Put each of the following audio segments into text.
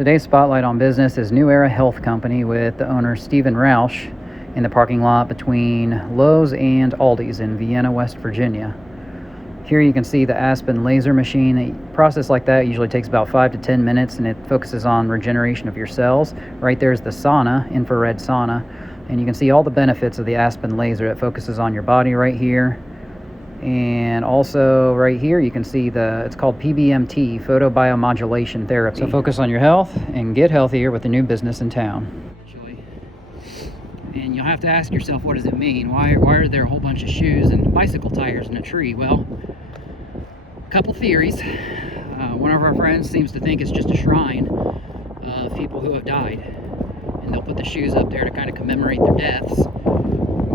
Today's spotlight on business is New Era Health Company with the owner Stephen Roush in the parking lot between Lowe's and Aldi's in Vienna, West Virginia. Here you can see the Aspen laser machine. A process like that usually takes about 5 to 10 minutes, and it focuses on regeneration of your cells. Right there's the sauna, infrared sauna, and you can see all the benefits of the Aspen laser. It focuses on your body right here. And also right here you can see it's called PBMT, photobiomodulation therapy. So focus on your health and get healthier with the new business in town. And you'll have to ask yourself, what does it mean? Why are there a whole bunch of shoes and bicycle tires in a tree? Well, a couple theories. One of our friends seems to think it's just a shrine of people who have died, and they'll put the shoes up there to kind of commemorate their deaths.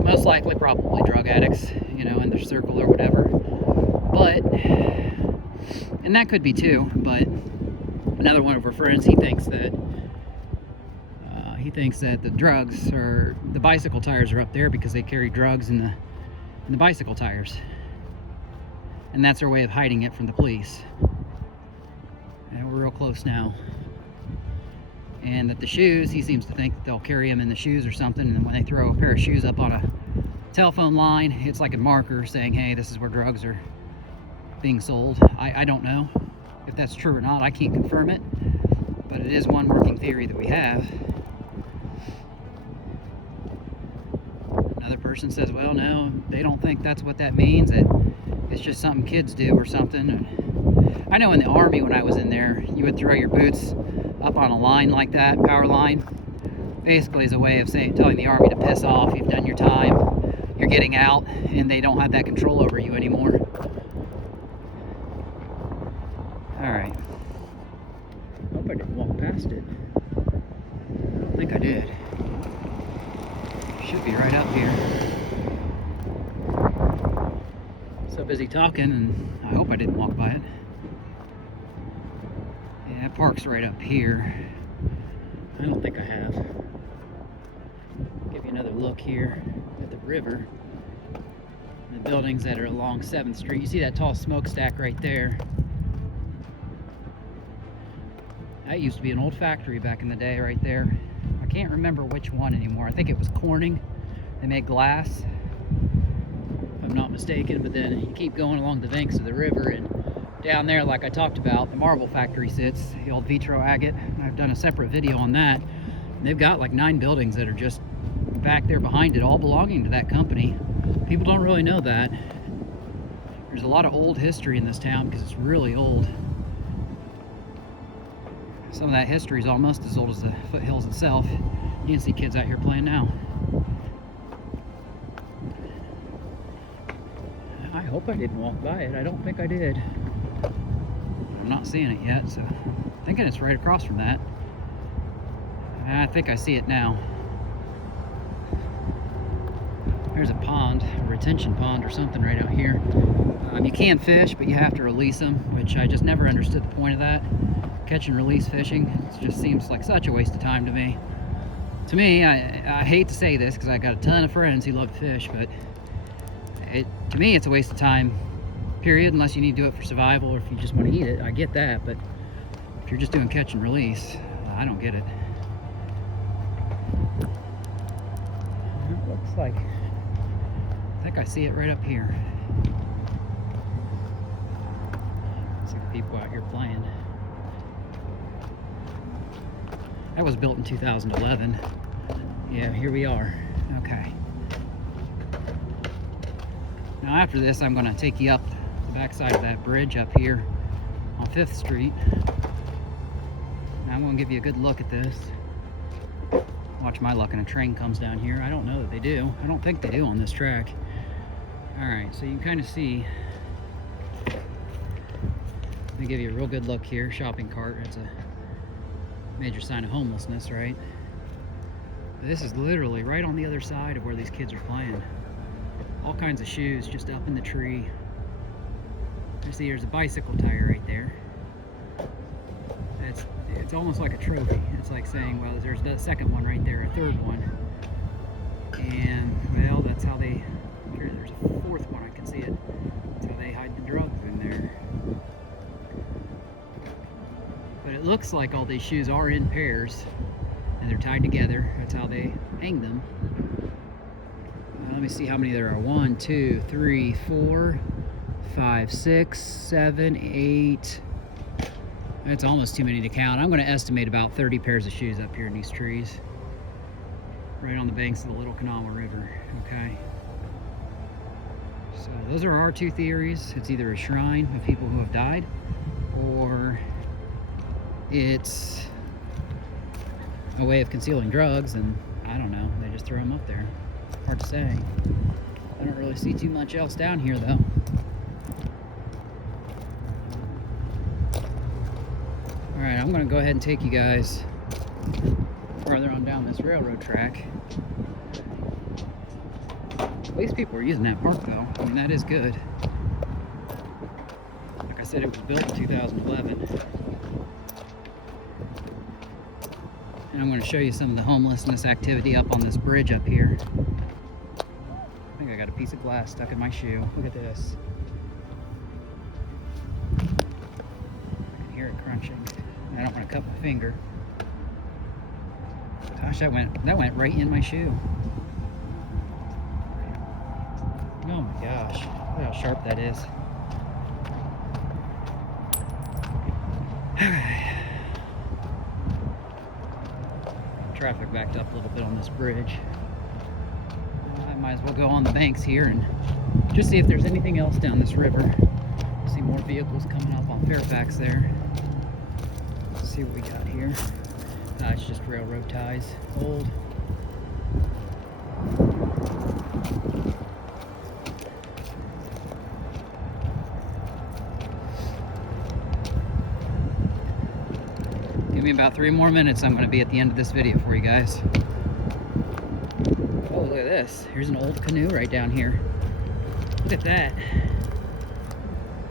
Most likely probably drug addicts, in their circle or whatever. But, and that could be too, but another one of our friends, he thinks that the drugs or the bicycle tires are up there because they carry drugs in the bicycle tires. And that's their way of hiding it from the police. And we're real close now. And that the shoes, he seems to think that they'll carry them in the shoes or something, and then when they throw a pair of shoes up on a telephone line, it's like a marker saying, hey, this is where drugs are being sold. I don't know if that's true or not. I can't confirm it, but it is one working theory that we have. Another person says, well, no, they don't think that's what that means. It's just something kids do or something. I know in the Army when I was in there, you would throw your boots up on a line like that, power line. Basically is a way of telling the Army to piss off. You've done your time, you're getting out, and they don't have that control over you anymore. Alright. Hope I didn't walk past it. I don't think I did. Should be right up here. So busy talking, and I hope I didn't walk by it. Yeah, it parks right up here. I don't think I have. Give you another look here at the river. The buildings that are along 7th Street. You see that tall smokestack right there? That used to be an old factory back in the day right there. I can't remember which one anymore. I think it was Corning. They made glass, if I'm not mistaken. But then you keep going along the banks of the river, and down there, like I talked about, the marble factory sits, the old Vitro agate. I've done a separate video on that. They've got like 9 buildings that are just back there behind it, all belonging to that company. People don't really know that. There's a lot of old history in this town because it's really old. Some of that history is almost as old as the foothills itself. You can see kids out here playing now. I hope I didn't walk by it. I don't think I did. I'm not seeing it yet, so I'm thinking it's right across from that. I think I see it now. There's a pond, a retention pond or something right out here. You can fish, but you have to release them, which I just never understood the point of that. Catch and release fishing. It just seems like such a waste of time to me. To me, I hate to say this because I got a ton of friends who love to fish, but to me it's a waste of time, period, unless you need to do it for survival or if you just want to eat it. I get that, but if you're just doing catch and release, I don't get it. It looks like, I think I see it right up here. See the people out here playing. That was built in 2011. Yeah, here we are. Okay. Now after this, I'm going to take you up the backside of that bridge up here on 5th Street. Now I'm going to give you a good look at this. Watch my luck and a train comes down here. I don't know that they do. I don't think they do on this track. Alright, so you can kind of see. Let me give you a real good look here. Shopping cart. It's a major sign of homelessness, right? But this is literally right on the other side of where these kids are playing. All kinds of shoes just up in the tree. You see there's a bicycle tire right there. It's almost like a trophy. It's like saying, well, there's the second one right there, a third one. And, well, that's how they, here, there's a 4th one, I can see it. That's how they hide the drugs in there. But it looks looks like all these shoes are in pairs and they're tied together. That's how they hang them. Let me see how many there are. 1, 2, 3, 4, 5, 6, 7, 8. That's almost too many to count. I'm going to estimate about 30 pairs of shoes up here in these trees, right on the banks of the Little Kanawha River. Okay. So those are our two theories. It's either a shrine of people who have died, or it's a way of concealing drugs, and I don't know, they just throw them up there. Hard to say. I don't really see too much else down here though. Alright, I'm gonna go ahead and take you guys farther on down this railroad track. At least people are using that park though. I mean, that is good. Like I said, it was built in 2011. And I'm going to show you some of the homelessness activity up on this bridge up here. I think I got a piece of glass stuck in my shoe. Look at this. I can hear it crunching. I don't want to cut my finger. Gosh, that went right in my shoe. Oh my gosh, look how sharp that is. Traffic backed up a little bit on this bridge. I might as well go on the banks here and just see if there's anything else down this river. See more vehicles coming up on Fairfax there. Let's see what we got here. It's just railroad ties, old. Give me about 3 more minutes. I'm going to be at the end of this video for you guys. Oh, look at this. Here's an old canoe right down here. Look at that.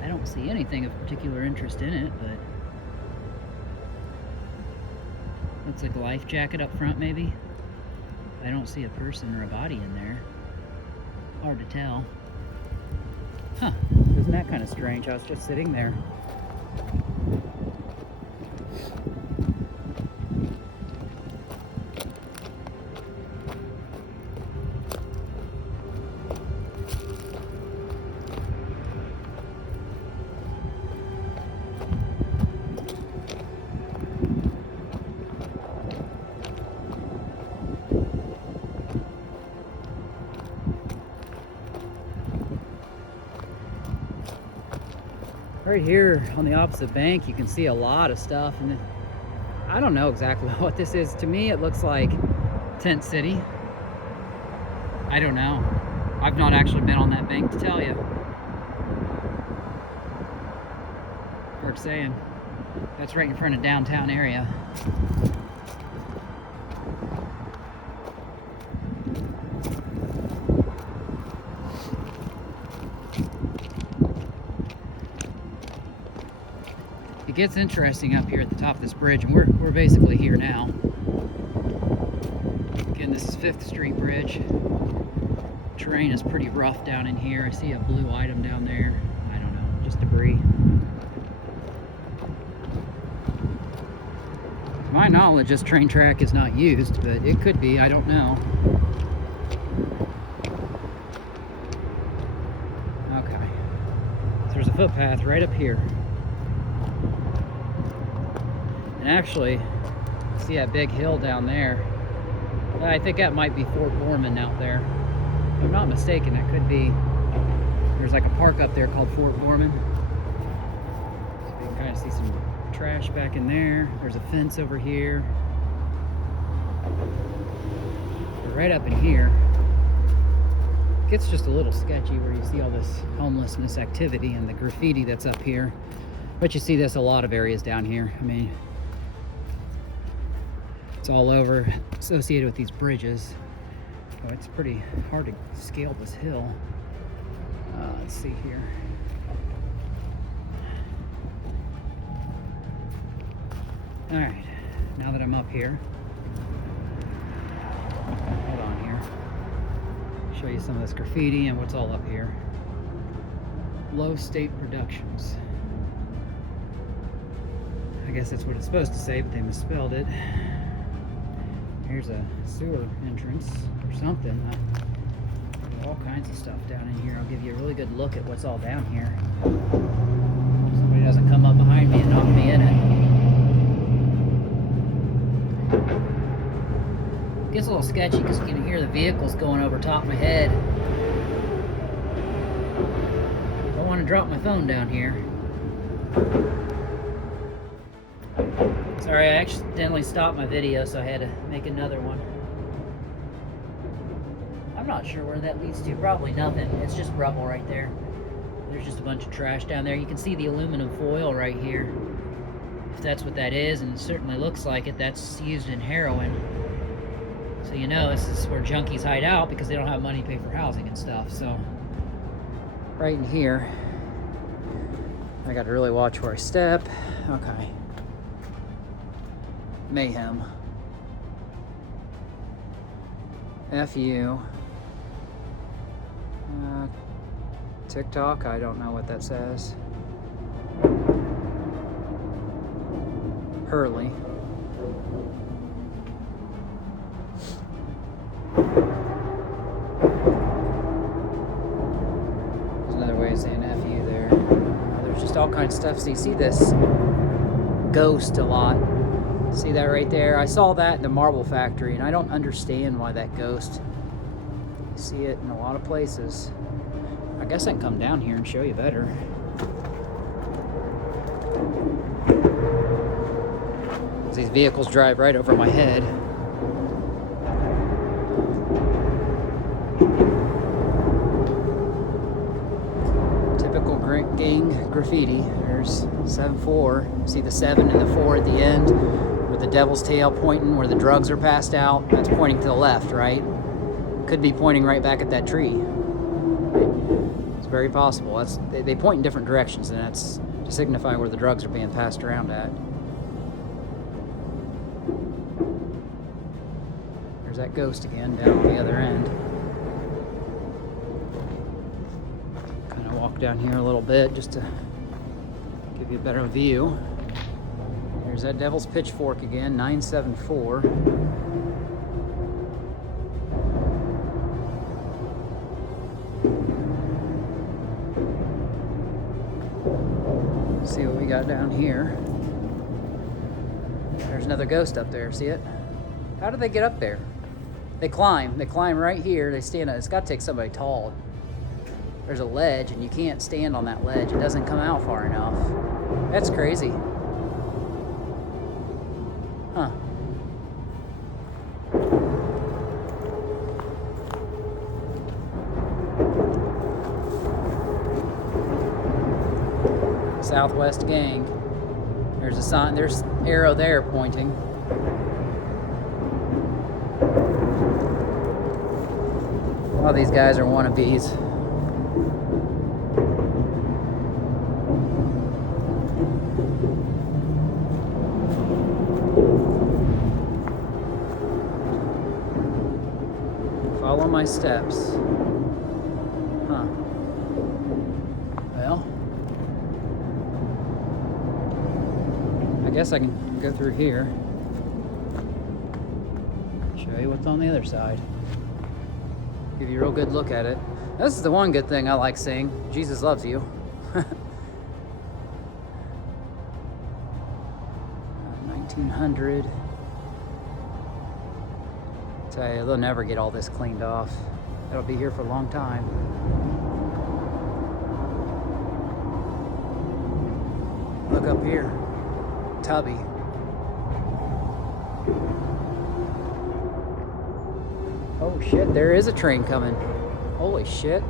I don't see anything of particular interest in it, but looks like a life jacket up front maybe. I don't see a person or a body in there. Hard to tell. Huh, isn't that kind of strange? I was just sitting there. Right here on the opposite bank, you can see a lot of stuff, and I don't know exactly what this is. To me, it looks like Tent City. I don't know. I've not actually been on that bank to tell you. Hard saying. That's right in front of downtown area. It gets interesting up here at the top of this bridge, and we're basically here now. Again, this is 5th Street Bridge. Terrain is pretty rough down in here. I see a blue item down there. I don't know, just debris. To my knowledge, this train track is not used, but it could be, I don't know. Okay. So there's a footpath right up here. And actually, see that big hill down there? I think that might be Fort Borman out there. If I'm not mistaken, that could be. There's like a park up there called Fort Borman. So you can kind of see some trash back in there. There's a fence over here. But right up in here, it gets just a little sketchy where you see all this homelessness activity and the graffiti that's up here. But you see this a lot of areas down here. I mean, it's all over, associated with these bridges. Oh, it's pretty hard to scale this hill. Let's see here. All right, now that I'm up here, hold on here. Show you some of this graffiti and what's all up here. Low State Productions. guess that's what it's supposed to say, but they misspelled it. Here's a sewer entrance or something. All kinds of stuff down in here. I'll give you a really good look at what's all down here. Somebody doesn't come up behind me and knock me in it. Gets a little sketchy because you can hear the vehicles going over top of my head. I don't want to drop my phone down here. Sorry, I accidentally stopped my video, so I had to make another one. I'm not sure where that leads to. Probably nothing. It's just rubble right there. There's just a bunch of trash down there. You can see the aluminum foil right here. If that's what that is, and it certainly looks like it, that's used in heroin. So you know this is where junkies hide out because they don't have money to pay for housing and stuff. So right in here, I got to really watch where I step. Okay. Mayhem. FU. TikTok, I don't know what that says. Hurley. There's another way of saying FU there. There's just all kinds of stuff. So you see this ghost a lot. See that right there? I saw that in the marble factory, and I don't understand why that ghost. You see it in a lot of places. I guess I can come down here and show you better. These vehicles drive right over my head. Typical gang graffiti. There's 7-4. See the 7 and the 4 at the end, with the devil's tail pointing where the drugs are passed out. That's pointing to the left, right? Could be pointing right back at that tree. It's very possible. They point in different directions, and that's to signify where the drugs are being passed around at. There's that ghost again down on the other end. Kind of walk down here a little bit just to give you a better view. There's that Devil's Pitchfork again, 974. See what we got down here. There's another ghost up there, see it? How do they get up there? They climb right here, they stand on it. It's got to take somebody tall. There's a ledge and you can't stand on that ledge. It doesn't come out far enough. That's crazy. Huh. Southwest Gang. There's a sign, there's an arrow there pointing. A lot of these guys are wannabes. Follow my steps. Huh. Well, I guess I can go through here. Show you what's on the other side. Give you a real good look at it. This is the one good thing I like seeing. Jesus loves you. 1900. Tell you, they'll never get all this cleaned off. It'll be here for a long time. Look up here. Tubby. Oh shit, there is a train coming. Holy shit.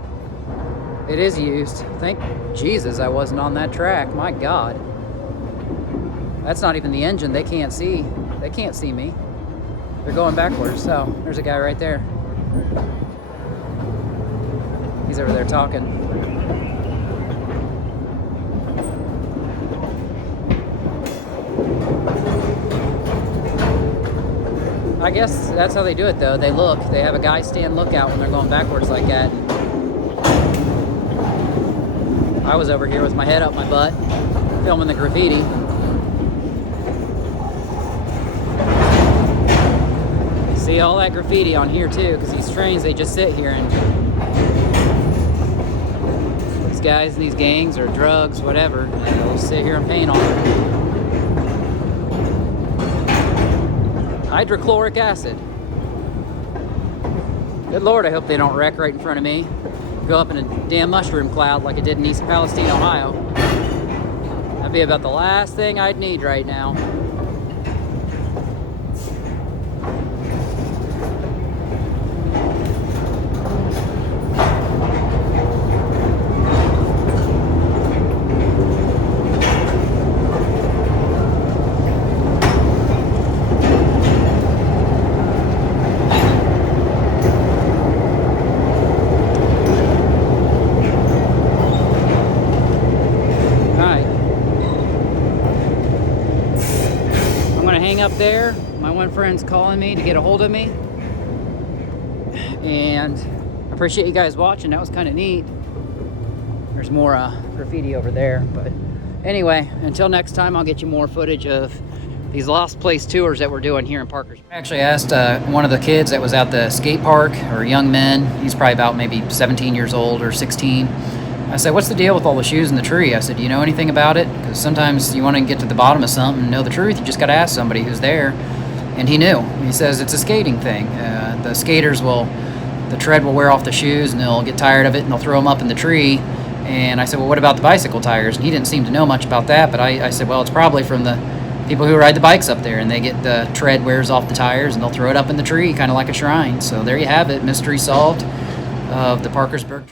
It is used. Thank Jesus I wasn't on that track. My God. That's not even the engine. They can't see. They can't see me. They're going backwards. So there's a guy right there. He's over there talking. I guess that's how they do it though. They look. They have a guy stand lookout when they're going backwards like that. I was over here with my head up my butt, filming the graffiti. See all that graffiti on here too, because these trains, they just sit here, and these guys and these gangs or drugs, whatever, they'll just sit here and paint on it. Hydrochloric acid. Good Lord, I hope they don't wreck right in front of me. Go up in a damn mushroom cloud like it did in East Palestine, Ohio. That'd be about the last thing I'd need right now. Up there, my one friend's calling me to get a hold of me, and I appreciate you guys watching. That was kind of neat. There's more graffiti over there, but anyway, until next time, I'll get you more footage of these Lost Place tours that we're doing here in Parkersburg. I actually asked one of the kids that was at the skate park, or young men, he's probably about maybe 17 years old or 16. I said, what's the deal with all the shoes in the tree? I said, do you know anything about it? Because sometimes you want to get to the bottom of something and know the truth. You just got to ask somebody who's there. And he knew. He says it's a skating thing. The skaters the tread will wear off the shoes, and they'll get tired of it, and they'll throw them up in the tree. And I said, well, what about the bicycle tires? And he didn't seem to know much about that, but I said, well, it's probably from the people who ride the bikes up there, and they get the tread wears off the tires, and they'll throw it up in the tree, kind of like a shrine. So there you have it, mystery solved of the Parkersburg.